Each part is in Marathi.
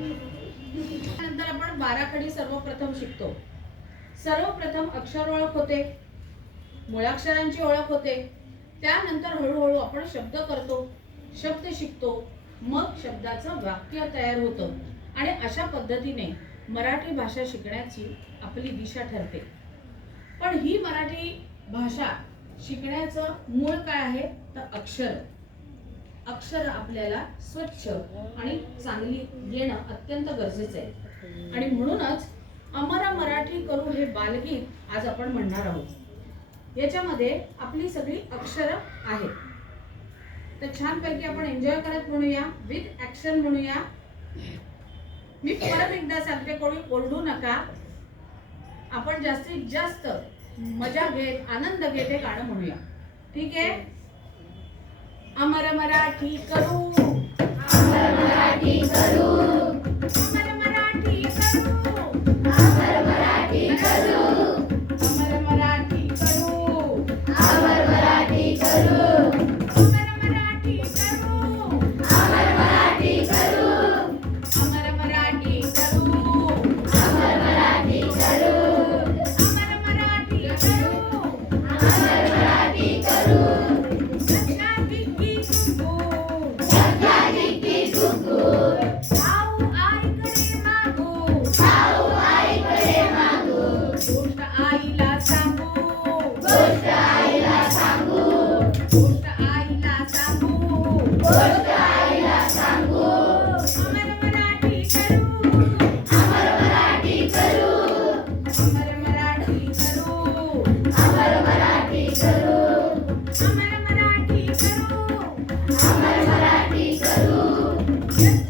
नंतर आपण बाराखडी सर्वप्रथम शिकतो. सर्वप्रथम अक्षर ओळख होते. मुळाक्षरांची ओळख होते. त्यानंतर हळूहळू आपण शब्द करतो शब्द शिकतो मग शब्दाचं वाक्य तयार होतं. आणि अशा पद्धतीने मराठी भाषा शिकण्याची आपली दिशा ठरते. पण ही मराठी भाषा शिकण्याचं मूळ काय आहे? तर अक्षर. अक्षर आपल्याला स्वच्छ आणि चांगली येणं अत्यंत गरजेचं आहे. आणि म्हणूनच अमरा मराठी करू हे बालगीत आज आपण म्हणणार आहोत. याच्यामध्ये आपली सगळी अक्षरं आहेत. तर छानपैकी आपण एन्जॉय करत म्हणूया विथ ऍक्शन म्हणूया. मी परत एकदा सारखे कोणी ओरडू नका. आपण जास्तीत जास्त मजा घेत आनंद घेत हे गाणं म्हणूया. ठीक आहे? अमर मराठी करू. Yeah.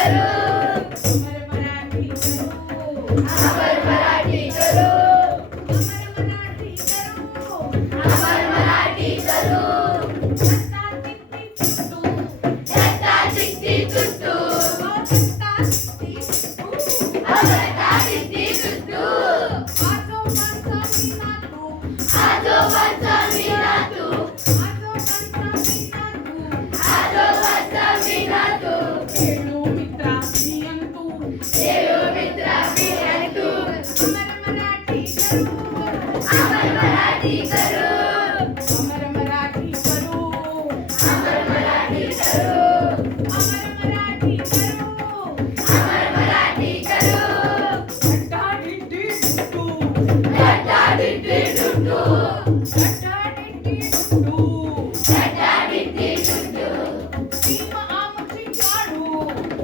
Hallelujah. mi traffico.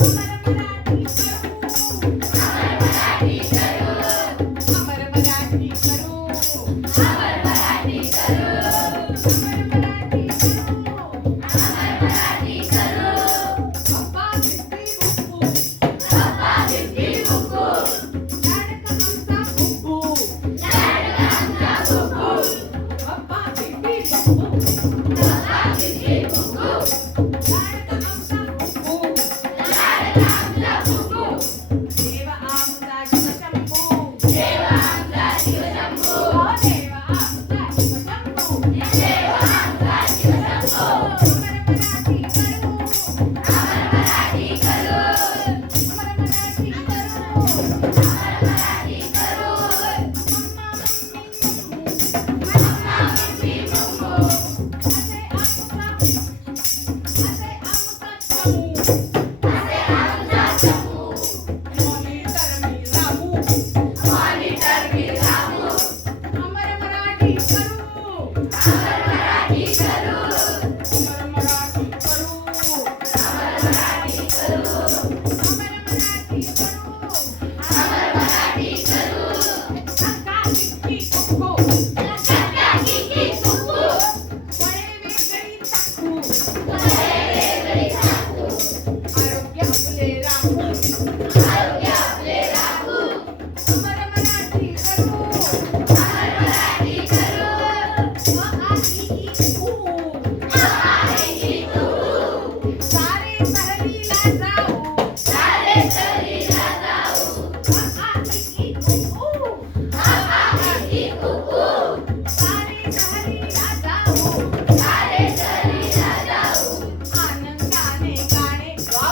みんなあったけしよ! करू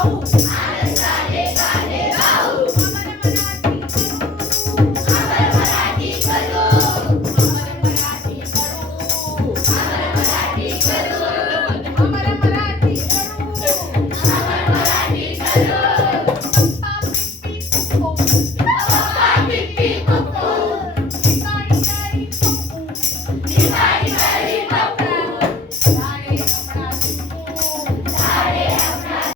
आनंदाने गाणे गाऊ